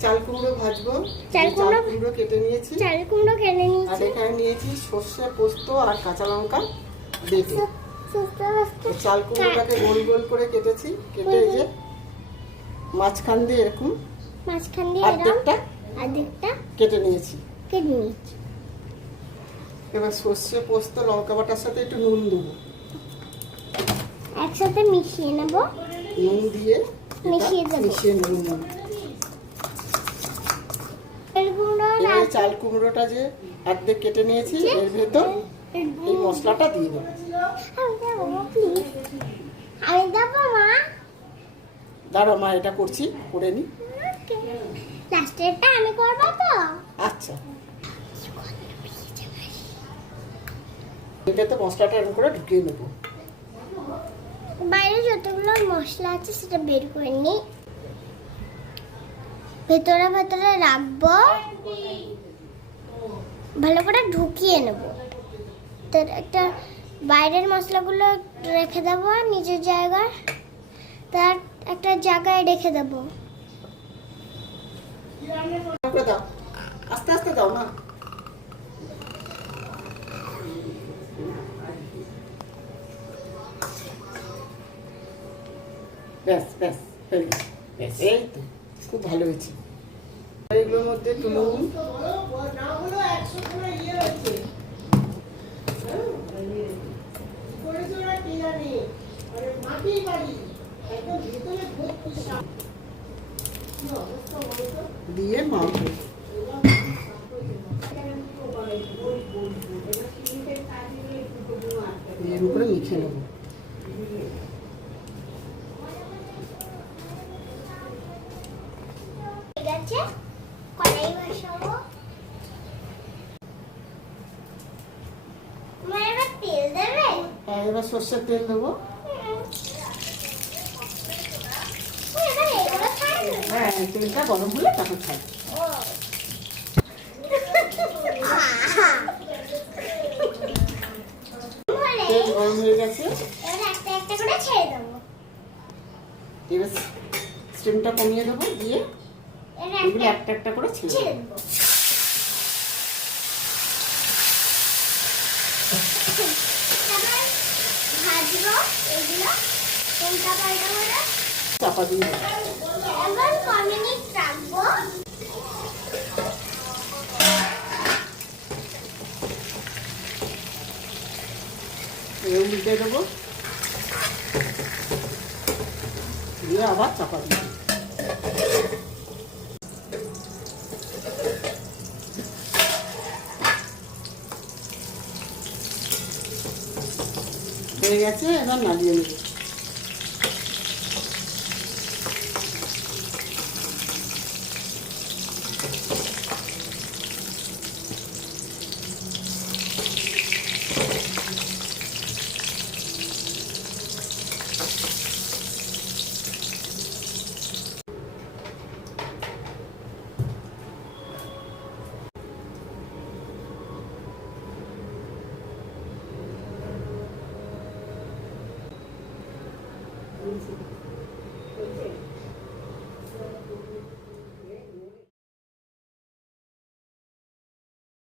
চাল কুমড়ো ভাজবো। চাল কুমড়ো- কেটে নিয়েছি। চাল কুমড়ো আর নিয়েছি। এখানে নিয়েছি সর্ষে পোস্ত আর কাঁচা লঙ্কা বেটে। চাল কুমড়োটাকে গোল গোল করে কেটেছি। কেটে এই যে মাঝখান দিয়ে এরকম মাঝখান দিয়ে অর্ধেকটা অর্ধেকটা কেটে নিয়েছি। কেটে নিয়েছি। এবার সর্ষে পোস্ত লঙ্কা বাটার সাথে একটু নুন দেবো। একসাথে মিশিয়ে নেব। নুন দিয়ে মিশিয়ে দেবো। মিশিয়ে নেব চাল কুমড়ো এবারে চাল কুমড়োটা যে অর্ধেক কেটে নিয়েছি এর ভেতর এই মশলাটা দিয়ে দেবো। দাঁড়ো মা। এটা করছি করে নি। লাস্টেরটা আমি করব তো। আচ্ছা। এটাতে মশলাটা এরকম করে ঢুকিয়ে নেব। বাইরে যতগুলো মশলা আছে সেটা বের করে নিই ভেতরে ভেতরে রাখব। ভালো করে ঢুকিয়ে নেব। তার একটা বাইরের মশলাগুলো রেখে দেবো নিজের জায়গায়। তার একটা জায়গায় রেখে দেবো। আস্তে আস্তে দাও না ব্যাস ব্যাস এই তো, খুব ভালো হয়েছে। এইগুলোর মধ্যে একটু দিয়ে এর উপরে মেখে নেব। হ্যাঁ এবার সর্ষের তেল দেবো ও, এবার এগুলো ছাড়বে হ্যাঁ তেলটা গরম হলে তখন খাই গরম হয়ে গেছে এবার কমিয়ে দেবো দিয়ে একটা একটা করে ভাজবো, এগুলো উল্টা পাল্টা করে চাপা দিয়ে দেবো উল্টে দেবো। দিয়ে আবার চাপা দিয়ে হয়ে গেছে এবার নামিয়ে নেব।